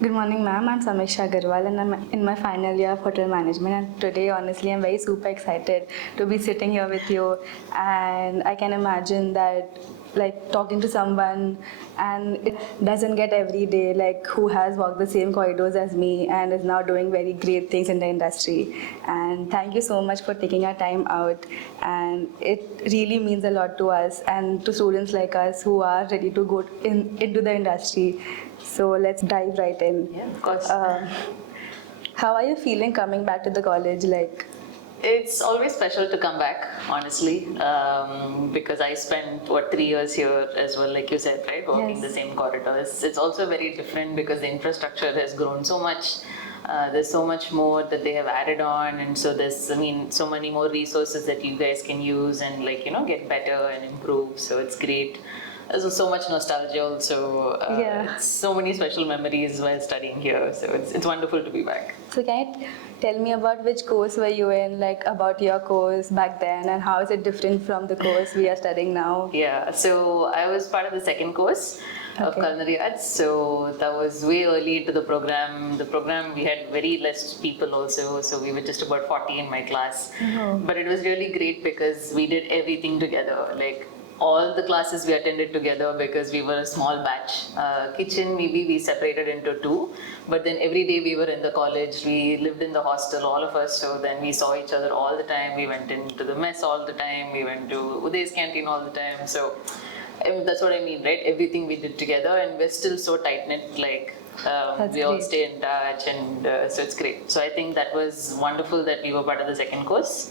Good morning, ma'am. I'm Samiksha Agarwal, and I'm in my final year of hotel management. And today, honestly, I'm very super excited to be sitting here with you. And I can imagine that, like, talking to someone, and it doesn't get every day, like, who has walked the same corridors as me and is now doing very great things in the industry. And thank you so much for taking our time out. And it really means a lot to us and to students like us who are ready to go into the industry. So let's dive right in. Yeah, of course. How are you feeling coming back to the college? Like, It's always special to come back, honestly, because I spent 3 years here as well, like you said, right, walking Yes. the same corridors. It's also very different because the infrastructure has grown so much. There's so much more that they have added on, and so there's, so many more resources that you guys can use and get better and improve. So it's great. There's so much nostalgia also. Yeah. So many special memories while studying here. So it's wonderful to be back. so can you tell me about which course were you in? Like, about your course back then, and how is it different from the course we are studying now? Yeah, so I was part of the second course of Okay. Culinary Arts. So that was way early into the program. The program, we had very less people also. So we were just about 40 in my class. Oh. But it was really great because we did everything together. Like, all the classes we attended together because we were a small batch. Kitchen, maybe we separated into two, but then every day we were in the college. We lived in the hostel, all of us, so then we saw each other all the time. We went into the mess all the time. We went to Uday's canteen all the time. So that's what I mean, right? Everything we did together, and we're still so tight-knit, like That's we all great. stay in touch, and so it's great. So I think that was wonderful that we were part of the second course.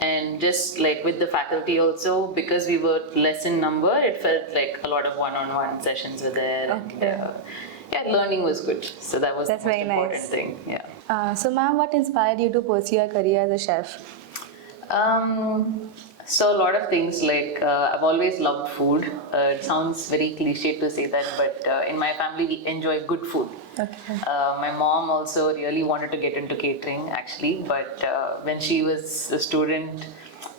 And just like with the faculty also, because we were less in number, it felt like a lot of one-on-one sessions were there. Okay. And, yeah, learning was good. So that was That's the most very important nice. thing. Yeah. So, ma'am, what inspired you to pursue your career as a chef? So a lot of things, like I've always loved food. It sounds very cliche to say that, but in my family we enjoy good food. Okay. My mom also really wanted to get into catering actually, but when she was a student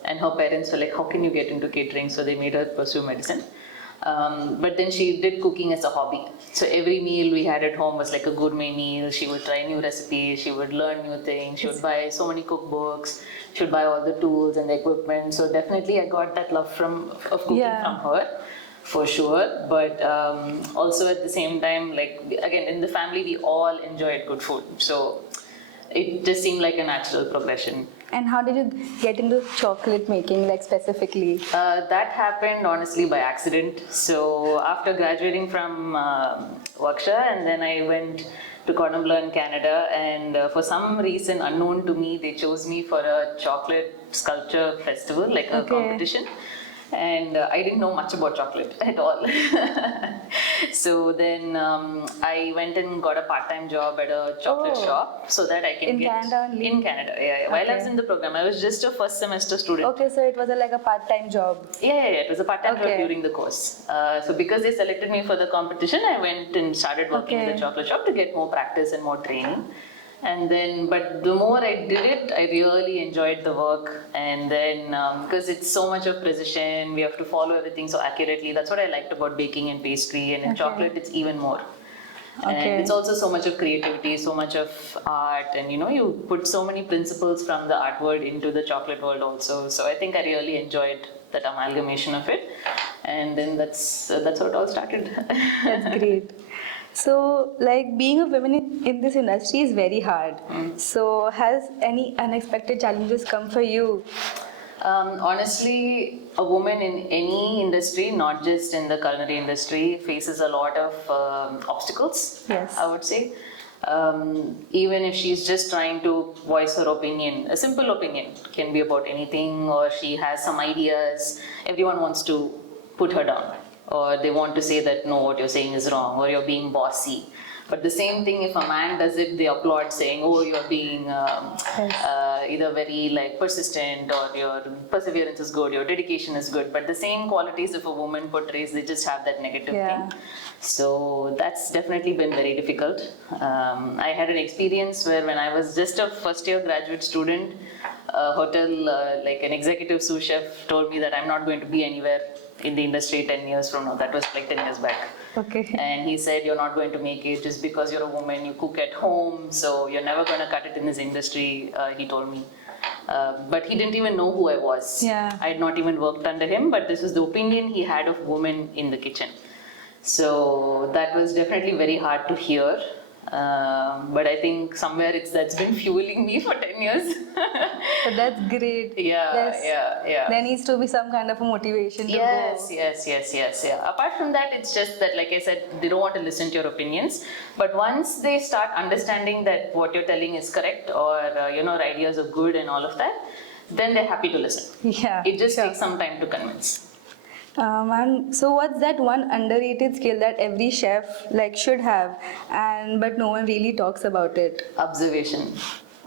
and her parents were like, how can you get into catering? So they made her pursue medicine. But then she did cooking as a hobby. So every meal we had at home was like a gourmet meal. She would try new recipes, she would learn new things, she would buy so many cookbooks, she would buy all the tools and the equipment. So definitely I got that love of cooking Yeah. from her, for sure. But also at the same time, like again, in the family we all enjoyed good food. So it just seemed like a natural progression. And how did you get into chocolate making, like, specifically? That happened honestly by accident. So after graduating from WGSHA, and then I went to Cordon Bleu in Canada, and for some reason unknown to me, they chose me for a chocolate sculpture festival, like a Okay. competition. And I didn't know much about chocolate at all. So then I went and got a part-time job at a chocolate Oh. shop so that I can In get Canada only? in Canada. Yeah. While I was Okay. in the program, I was just a first semester student. Okay, so it was like a part-time job. Yeah, it was a part-time job Okay. during the course. So because they selected me for the competition, I went and started working in Okay. the chocolate shop to get more practice and more training. And then, but the more I did it, I really enjoyed the work. And then, because it's so much of precision, we have to follow everything so accurately. That's what I liked about baking and pastry. And in Okay. chocolate, it's even more. Okay. And it's also so much of creativity, so much of art, and you put so many principles from the art world into the chocolate world also. So I think I really enjoyed that amalgamation of it, and then that's how it all started. That's great. So, like, being a woman in this industry is very hard. So, has any unexpected challenges come for you? Honestly, a woman in any industry, not just in the culinary industry, faces a lot of obstacles. Yes. I would say. Even if she's just trying to voice her opinion, a simple opinion can be about anything, or she has some ideas, everyone wants to put her down, or they want to say that no, what you're saying is wrong, or you're being bossy. But the same thing, if a man does it, they applaud, saying, "Oh, you're being either very like persistent, or your perseverance is good, your dedication is good." But the same qualities, if a woman portrays, they just have that negative Yeah. thing. So that's definitely been very difficult. I had an experience where when I was just a first year graduate student, a hotel, like an executive sous chef told me that I'm not going to be anywhere in the industry 10 years from now. That was like 10 years back. Okay. And he said, you're not going to make it just because you're a woman, you cook at home, so you're never going to cut it in this industry, he told me. But he didn't even know who I was. Yeah. I had not even worked under him, but this was the opinion he had of women in the kitchen. So that was definitely very hard to hear. But I think somewhere that's been fueling me for 10 years. But that's great. Yeah. There needs to be some kind of a motivation to Yes. go. Apart from that, it's just that, like I said, they don't want to listen to your opinions. But once they start understanding that what you're telling is correct, or your ideas are good and all of that, then they're happy to listen. Yeah. It just sure. takes some time to convince. And so what's that one underrated skill that every chef should have, but no one really talks about it? Observation.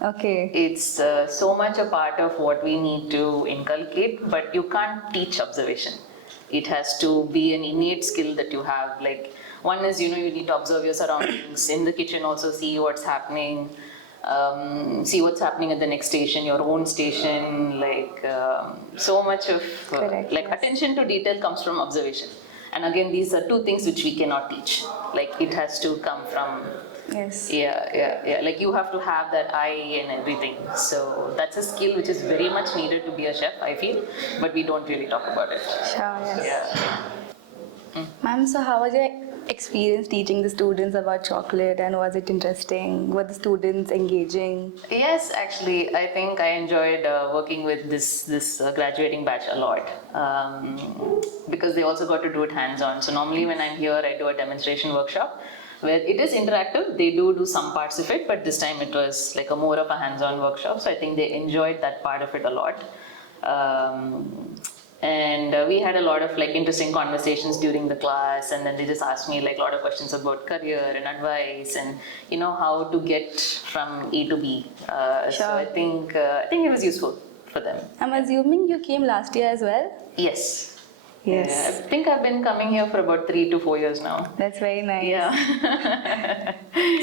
Okay. It's so much a part of what we need to inculcate, but you can't teach observation. It has to be an innate skill that you have. Like, one is, you need to observe your surroundings in the kitchen, also see what's happening. See what's happening at the next station, your own station. So much of Correct, yes. attention to detail comes from observation. And again, these are two things which we cannot teach. It has to come from. Yes. Yeah. Like, you have to have that eye and everything. So that's a skill which is very much needed to be a chef, I feel. But we don't really talk about it. Sure. Yes. Yeah. Ma'am, so how was your experience teaching the students about chocolate, and was it interesting? Were the students engaging? Yes, actually, I think I enjoyed working with this graduating batch a lot, because they also got to do it hands-on. So normally when I'm here, I do a demonstration workshop where it is interactive. They do some parts of it, but this time it was like a more of a hands-on workshop. So I think they enjoyed that part of it a lot. And we had a lot of interesting conversations during the class, and then they just asked me a lot of questions about career and advice, and how to get from A to B. So I think it was useful for them. I'm assuming you came last year as well? Yes. Yes. Yeah, I think I've been coming here for about 3 to 4 years now. That's very nice. Yeah.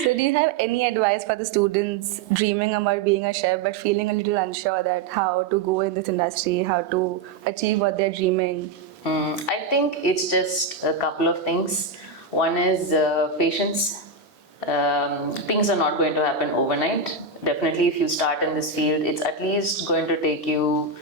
So do you have any advice for the students dreaming about being a chef but feeling a little unsure that how to go in this industry, how to achieve what they're dreaming? I think it's just a couple of things. One is patience. Things are not going to happen overnight. Definitely, if you start in this field, it's at least going to take you,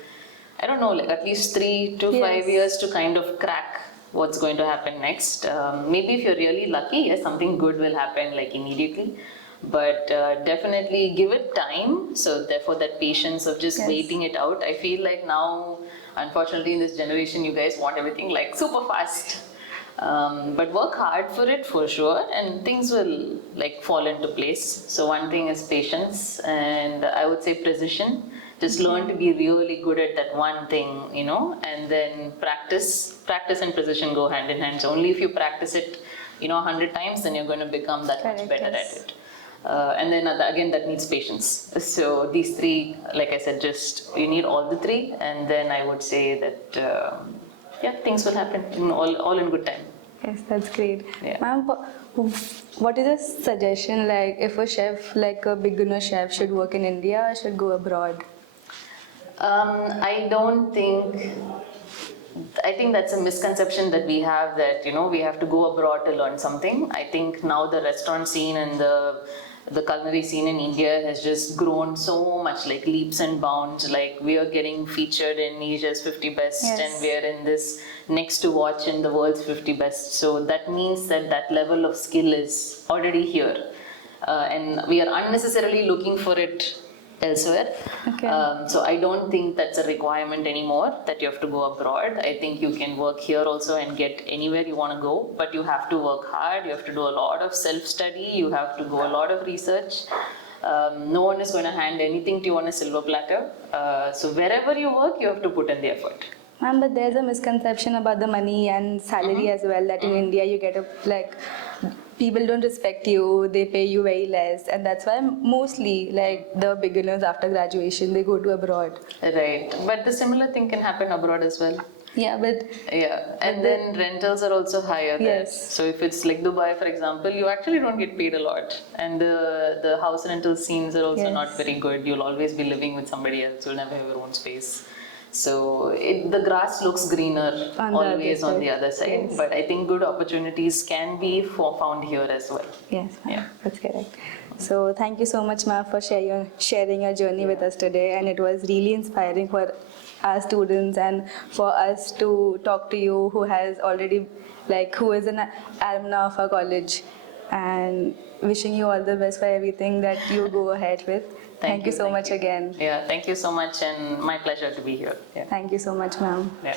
I don't know, at least 3 to 5 years to kind of crack what's going to happen next. Maybe if you're really lucky, yes, something good will happen immediately. But definitely give it time. So therefore, that patience of just waiting it out. I feel like now, unfortunately, in this generation, you guys want everything super fast. But work hard for it for sure, and things will fall into place. So one thing is patience, and I would say precision. Just learn to be really good at that one thing, and then practice. Practice and precision go hand in hand. So only if you practice it, 100 times, then you're going to become that much better at it. And then again, that needs patience. So these three, like I said, just you need all the three, and then I would say that things will happen all in good time. Yes, that's great. Yeah. Ma'am, what is a suggestion if a chef, a beginner chef, should work in India or should go abroad? I think that's a misconception that we have, that we have to go abroad to learn something. I think now the restaurant scene and the culinary scene in India has just grown so much, leaps and bounds. We are getting featured in Asia's 50 Best, and we are in this next to watch in the world's 50 Best. So that means that level of skill is already here, and we are unnecessarily looking for it elsewhere. Okay. So I don't think that's a requirement anymore, that you have to go abroad. I think you can work here also and get anywhere you want to go, but you have to work hard. You have to do a lot of self-study. You have to do a lot of research. No one is going to hand anything to you on a silver platter. So wherever you work, you have to put in the effort. Ma'am, but there's a misconception about the money and salary as well, that in India you get people don't respect you, they pay you very less, and that's why mostly the beginners after graduation, they go to abroad. Right, but the similar thing can happen abroad as well. Yeah, but and then rentals are also higher there. Yes. So if it's Dubai, for example, you actually don't get paid a lot, and the house rental scenes are also not very good. You'll always be living with somebody else. You'll never have your own space. So the grass looks greener On the other always on side. the other side, Yes. but I think good opportunities can be found here as well. Yes, ma'am. Yeah. That's correct. So thank you so much, ma'am, for sharing your journey with us today, and it was really inspiring for our students and for us to talk to you, who has already, who is an alumna of our college, and wishing you all the best for everything that you go ahead with. Thank you so much again. Yeah, thank you so much, and my pleasure to be here. Yeah. Thank you so much, ma'am. Yeah.